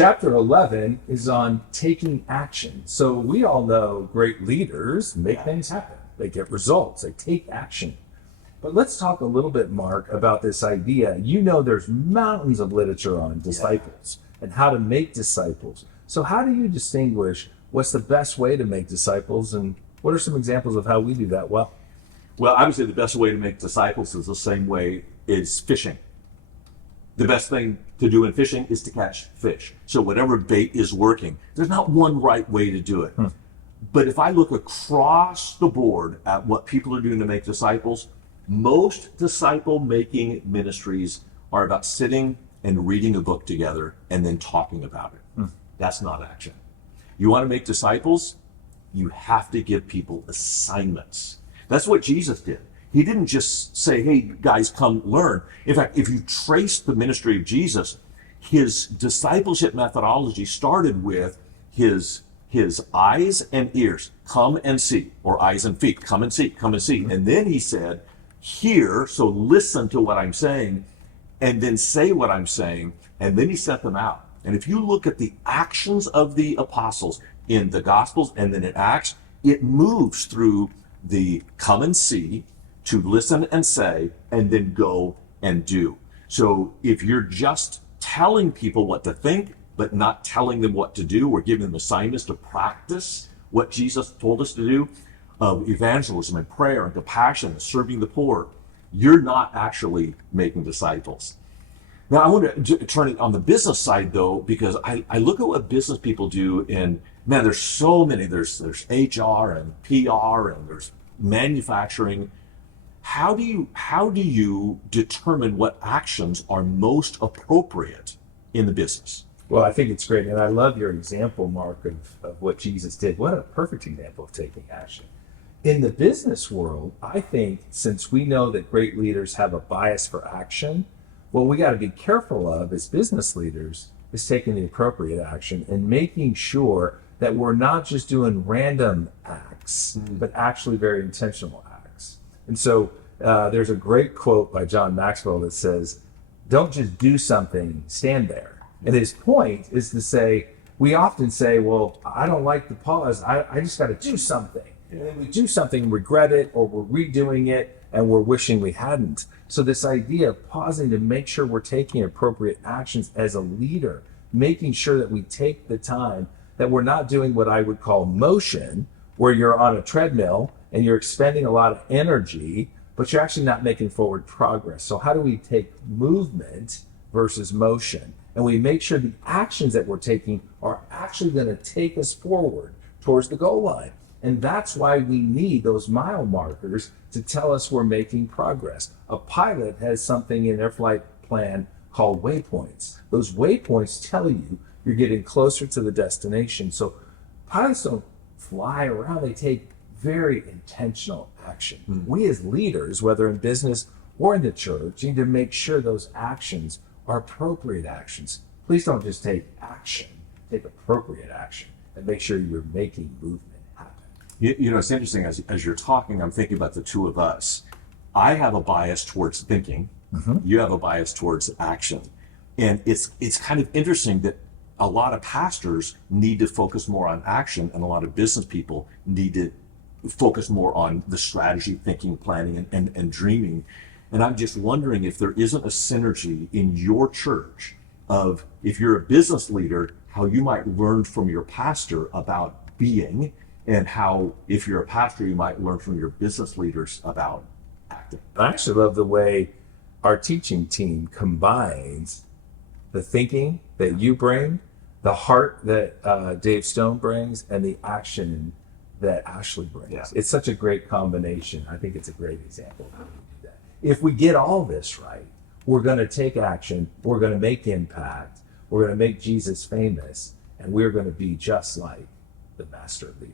chapter 11 is on taking action. So we all know great leaders make things happen. They get results. They take action. But let's talk a little bit, Mark, about this idea. You know, there's mountains of literature on disciples and how to make disciples. So how do you distinguish what's the best way to make disciples, and what are some examples of how we do that well? Well, I would say the best way to make disciples is the same way as fishing. The best thing to do in fishing is to catch fish. So whatever bait is working, there's not one right way to do it. But if I look across the board at what people are doing to make disciples, most disciple-making ministries are about sitting and reading a book together and then talking about it. That's not action. You want to make disciples, you have to give people assignments. That's what Jesus did. He didn't just say, hey, guys, come learn. In fact, if you trace the ministry of Jesus, his discipleship methodology started with his eyes and ears, come and see, or eyes and feet, come and see, come and see. And then he said, hear, so listen to what I'm saying, and then say what I'm saying, and then he sent them out. And if you look at the actions of the apostles in the Gospels and then in Acts, it moves through the come and see, to listen and say, and then go and do. So if you're just telling people what to think, but not telling them what to do, or giving them assignments to practice what Jesus told us to do, of evangelism and prayer and compassion and serving the poor, you're not actually making disciples. Now, I want to turn it on the business side, though, because I look at what business people do, and man, there's so many. There's HR and PR, and there's manufacturing. How do you determine what actions are most appropriate in the business? Well, I think it's great. And I love your example, Mark, of what Jesus did. What a perfect example of taking action. In the business world, I think since we know that great leaders have a bias for action, what we got to be careful of as business leaders is taking the appropriate action and making sure that we're not just doing random acts, but actually very intentional acts. And so there's a great quote by John Maxwell that says, don't just do something, stand there. And his point is to say, we often say, well, I don't like the pause. I just got to do something. And then we do something, regret it, or we're redoing it, and we're wishing we hadn't. So this idea of pausing to make sure we're taking appropriate actions as a leader, making sure that we take the time, that we're not doing what I would call motion, where you're on a treadmill and you're expending a lot of energy, but you're actually not making forward progress. So how do we take movement versus motion? And we make sure the actions that we're taking are actually going to take us forward towards the goal line. And that's why we need those mile markers to tell us we're making progress. A pilot has something in their flight plan called waypoints. Those waypoints tell you you're getting closer to the destination. So pilots don't fly around, they take very intentional action. We as leaders, whether in business or in the church, need to make sure those actions are appropriate actions. Please don't just take action, take appropriate action, and make sure you're making movement happen. You know, it's interesting, as you're talking, I'm thinking about the two of us. I have a bias towards thinking. You have a bias towards action. And it's kind of interesting that a lot of pastors need to focus more on action, and a lot of business people need to focus more on the strategy, thinking, planning, and dreaming. And I'm just wondering if there isn't a synergy in your church of, if you're a business leader, how you might learn from your pastor about being, and how, if you're a pastor, you might learn from your business leaders about acting. I actually love the way our teaching team combines the thinking that you bring, the heart that Dave Stone brings, and the action that Ashley brings. Yeah. It's such a great combination. I think it's a great example of how we do that. If we get all this right, we're going to take action, we're going to make impact, we're going to make Jesus famous, and we're going to be just like the master leader.